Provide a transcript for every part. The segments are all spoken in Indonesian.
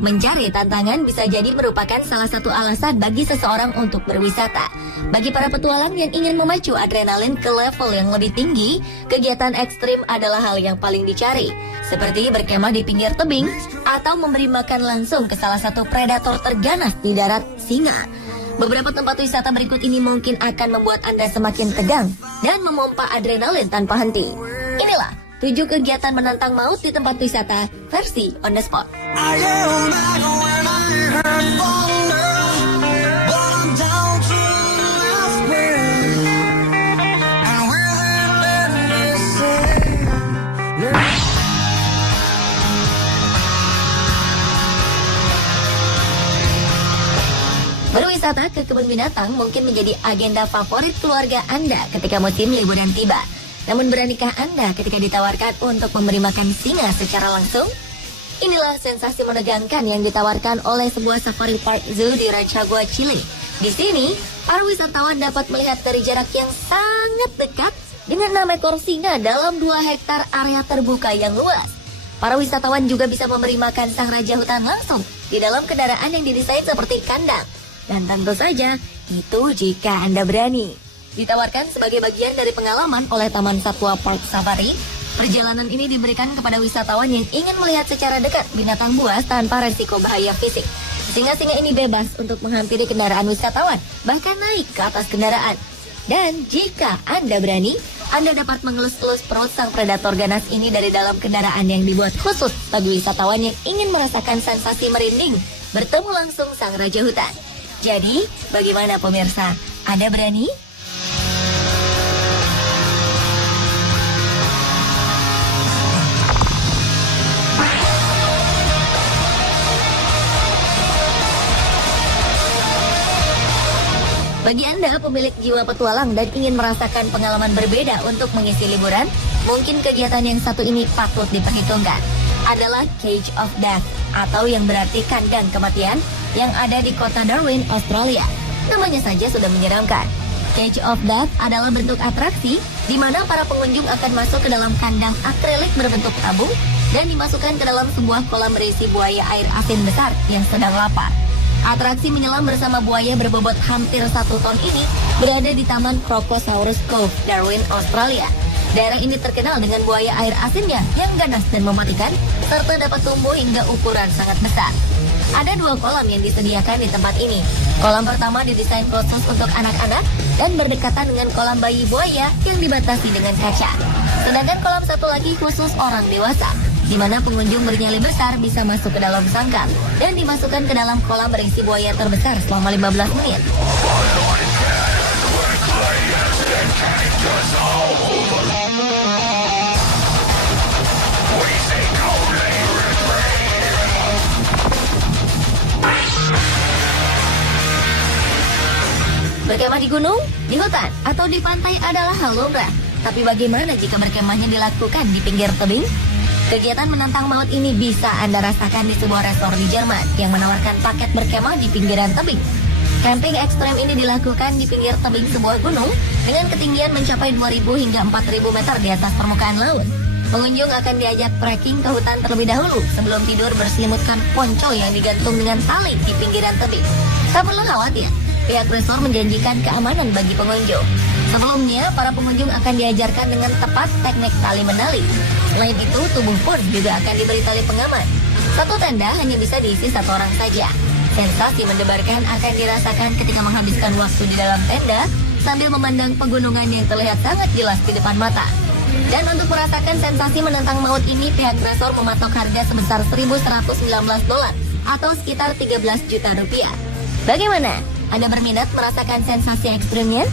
Mencari tantangan bisa jadi merupakan salah satu alasan bagi seseorang untuk berwisata. Bagi para petualang yang ingin memacu adrenalin ke level yang lebih tinggi, kegiatan ekstrim adalah hal yang paling dicari, seperti berkemah di pinggir tebing atau memberi makan langsung ke salah satu predator terganas di darat, singa. Beberapa tempat wisata berikut ini mungkin akan membuat Anda semakin tegang dan memompa adrenalin tanpa henti. Inilah 7 kegiatan menantang maut di tempat wisata versi on the spot. Berwisata ke kebun binatang mungkin menjadi agenda favorit keluarga Anda ketika musim liburan tiba. Namun beranikah Anda ketika ditawarkan untuk memberi makan singa secara langsung? Inilah sensasi menegangkan yang ditawarkan oleh sebuah safari park zoo di Rancagua, Chile. Di sini, para wisatawan dapat melihat dari jarak yang sangat dekat dengan 6 ekor singa dalam 2 hektar area terbuka yang luas. Para wisatawan juga bisa memberi makan sang raja hutan langsung di dalam kendaraan yang didesain seperti kandang. Dan tentu saja, itu jika Anda berani. Ditawarkan sebagai bagian dari pengalaman oleh Taman Satwa Park Safari, perjalanan ini diberikan kepada wisatawan yang ingin melihat secara dekat binatang buas tanpa resiko bahaya fisik. Singa-singa ini bebas untuk menghampiri kendaraan wisatawan, bahkan naik ke atas kendaraan. Dan jika Anda berani, Anda dapat mengelus-elus perut sang predator ganas ini dari dalam kendaraan yang dibuat khusus bagi wisatawan yang ingin merasakan sensasi merinding bertemu langsung sang raja hutan. Jadi, bagaimana pemirsa? Anda berani? Bagi Anda, pemilik jiwa petualang dan ingin merasakan pengalaman berbeda untuk mengisi liburan, mungkin kegiatan yang satu ini patut diperhitungkan. Adalah Cage of Death, atau yang berarti kandang kematian, yang ada di kota Darwin, Australia. Namanya saja sudah menyeramkan. Cage of Death adalah bentuk atraksi di mana para pengunjung akan masuk ke dalam kandang akrilik berbentuk tabung dan dimasukkan ke dalam sebuah kolam berisi buaya air asin besar yang sedang lapar. Atraksi menyelam bersama buaya berbobot hampir 1 ton ini berada di Taman Crocosaurus Cove, Darwin, Australia. Daerah ini terkenal dengan buaya air asinnya yang ganas dan mematikan, serta dapat tumbuh hingga ukuran sangat besar. Ada 2 kolam yang disediakan di tempat ini. Kolam pertama didesain khusus untuk anak-anak dan berdekatan dengan kolam bayi buaya yang dibatasi dengan kaca. Sedangkan kolam satu lagi khusus orang dewasa, di mana pengunjung bernyali besar bisa masuk ke dalam sangkar dan dimasukkan ke dalam kolam berisi buaya terbesar selama 15 menit. Berkemah di gunung, di hutan, atau di pantai adalah hal lumrah. Tapi bagaimana jika berkemahnya dilakukan di pinggir tebing? Kegiatan menantang maut ini bisa Anda rasakan di sebuah resort di Jerman yang menawarkan paket berkemah di pinggiran tebing. Camping ekstrem ini dilakukan di pinggir tebing sebuah gunung dengan ketinggian mencapai 2.000 hingga 4.000 meter di atas permukaan laut. Pengunjung akan diajak trekking ke hutan terlebih dahulu sebelum tidur berselimutkan ponco yang digantung dengan tali di pinggiran tebing. Tak perlu khawatir, pihak resort menjanjikan keamanan bagi pengunjung. Sebelumnya, para pengunjung akan diajarkan dengan tepat teknik tali menali. Selain itu, tubuh pun juga akan diberi tali pengaman. Satu tenda hanya bisa diisi 1 orang saja. Sensasi mendebarkan akan dirasakan ketika menghabiskan waktu di dalam tenda sambil memandang pegunungan yang terlihat sangat jelas di depan mata. Dan untuk merasakan sensasi menantang maut ini, pihak resort mematok harga sebesar $1.119 atau sekitar 13 juta rupiah. Bagaimana? Anda berminat merasakan sensasi ekstrimnya?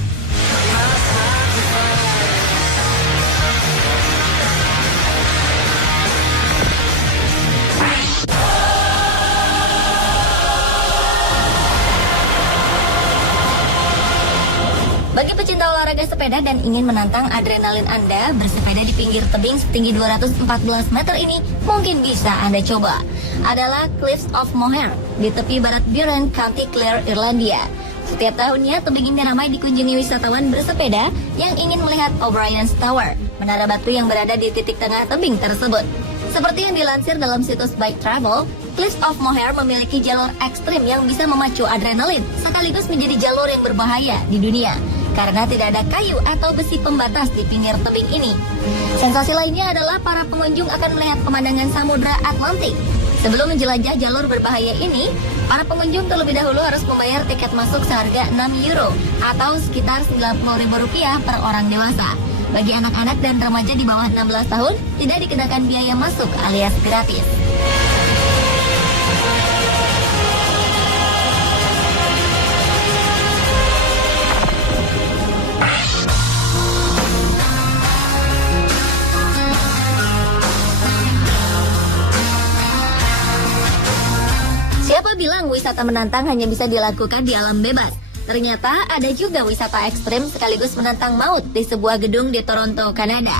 Bagi pecinta olahraga sepeda dan ingin menantang adrenalin Anda, bersepeda di pinggir tebing setinggi 214 meter ini mungkin bisa Anda coba. Adalah Cliffs of Moher di tepi barat Buren, County Clare, Irlandia. Setiap tahunnya, tebing ini ramai dikunjungi wisatawan bersepeda yang ingin melihat O'Brien's Tower, menara batu yang berada di titik tengah tebing tersebut. Seperti yang dilansir dalam situs Bike Travel, Cliffs of Moher memiliki jalur ekstrim yang bisa memacu adrenalin, sekaligus menjadi jalur yang berbahaya di dunia, karena tidak ada kayu atau besi pembatas di pinggir tebing ini. Sensasi lainnya adalah para pengunjung akan melihat pemandangan Samudra Atlantik. Sebelum menjelajah jalur berbahaya ini, para pengunjung terlebih dahulu harus membayar tiket masuk seharga 6 euro atau sekitar Rp90.000 per orang dewasa. Bagi anak-anak dan remaja di bawah 16 tahun, tidak dikenakan biaya masuk alias gratis. Siapa bilang wisata menantang hanya bisa dilakukan di alam bebas? Ternyata ada juga wisata ekstrim sekaligus menantang maut di sebuah gedung di Toronto, Kanada.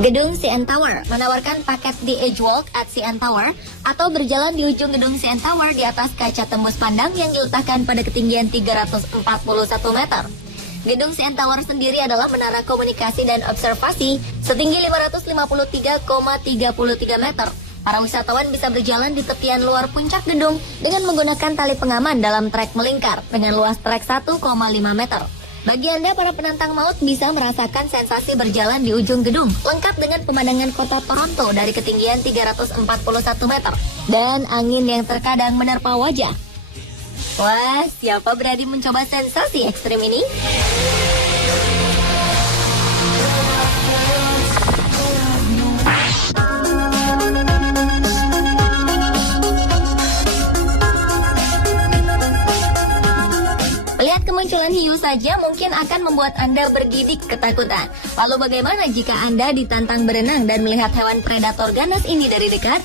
Gedung CN Tower menawarkan paket The Edge Walk at CN Tower atau berjalan di ujung gedung CN Tower di atas kaca tembus pandang yang diletakkan pada ketinggian 341 meter. Gedung CN Tower sendiri adalah menara komunikasi dan observasi setinggi 553,33 meter. Para wisatawan bisa berjalan di tepian luar puncak gedung dengan menggunakan tali pengaman dalam trek melingkar dengan luas trek 1,5 meter. Bagi Anda, para penantang maut bisa merasakan sensasi berjalan di ujung gedung, lengkap dengan pemandangan kota Toronto dari ketinggian 341 meter dan angin yang terkadang menerpa wajah. Wah, siapa berani mencoba sensasi ekstrim ini? Melihat kemunculan hiu saja mungkin akan membuat Anda bergidik ketakutan. Lalu bagaimana jika Anda ditantang berenang dan melihat hewan predator ganas ini dari dekat?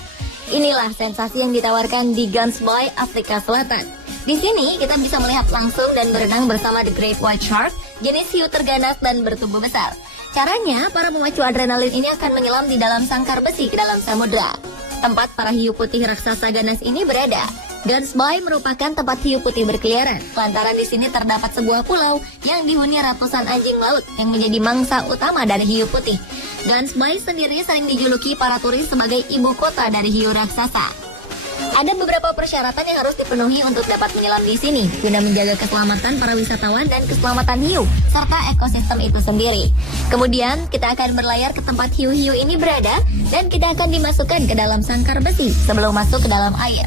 Inilah sensasi yang ditawarkan di Gans Bay, Afrika Selatan. Di sini kita bisa melihat langsung dan berenang bersama the Great White Shark, jenis hiu terganas dan bertubuh besar. Caranya, para pemacu adrenalin ini akan menyelam di dalam sangkar besi ke dalam samudra. Tempat para hiu putih raksasa ganas ini berada. Gans Bay merupakan tempat hiu putih berkeliaran, lantaran di sini terdapat sebuah pulau yang dihuni ratusan anjing laut yang menjadi mangsa utama dari hiu putih. Gans Bay sendiri sering dijuluki para turis sebagai ibu kota dari hiu raksasa. Ada beberapa persyaratan yang harus dipenuhi untuk dapat menyelam di sini, guna menjaga keselamatan para wisatawan dan keselamatan hiu, serta ekosistem itu sendiri. Kemudian, kita akan berlayar ke tempat hiu-hiu ini berada, dan kita akan dimasukkan ke dalam sangkar besi sebelum masuk ke dalam air.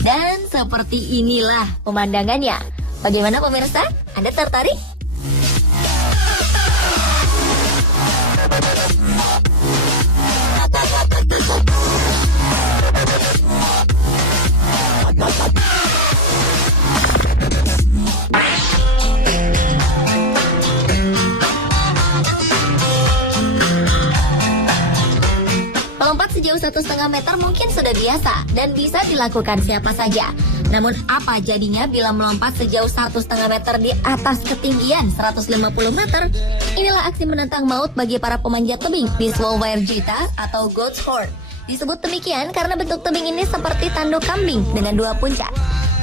Dan seperti inilah pemandangannya. Bagaimana pemirsa? Anda tertarik? Melompat sejauh 1,5 meter mungkin sudah biasa dan bisa dilakukan siapa saja. Namun apa jadinya bila melompat sejauh 1,5 meter di atas ketinggian 150 meter? Inilah aksi menantang maut bagi para pemanjat tebing di Svobojaja atau Goat's Horn. Disebut demikian karena bentuk tebing ini seperti tanduk kambing dengan dua puncak.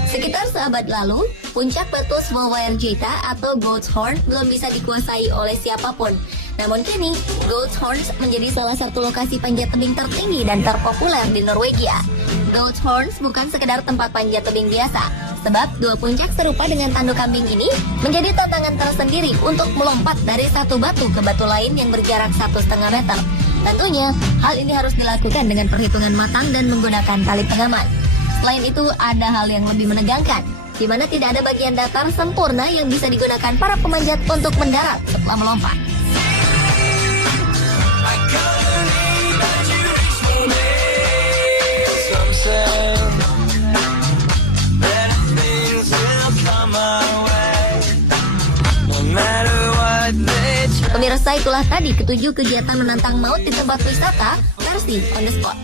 Sekitar seabad lalu, puncak batu Svobojaja atau Goat's Horn belum bisa dikuasai oleh siapapun. Namun kini, Goat's Horn menjadi salah satu lokasi panjat tebing tertinggi dan terpopuler di Norwegia. Goat's Horn bukan sekedar tempat panjat tebing biasa, sebab dua puncak serupa dengan tanduk kambing ini menjadi tantangan tersendiri untuk melompat dari satu batu ke batu lain yang berjarak 1,5 meter. Tentunya, hal ini harus dilakukan dengan perhitungan matang dan menggunakan tali pengaman. Selain itu, ada hal yang lebih menegangkan, di mana tidak ada bagian datar sempurna yang bisa digunakan para pemanjat untuk mendarat setelah melompat. Pemirsa, itulah tadi ketujuh kegiatan menantang maut di tempat wisata versi on the spot.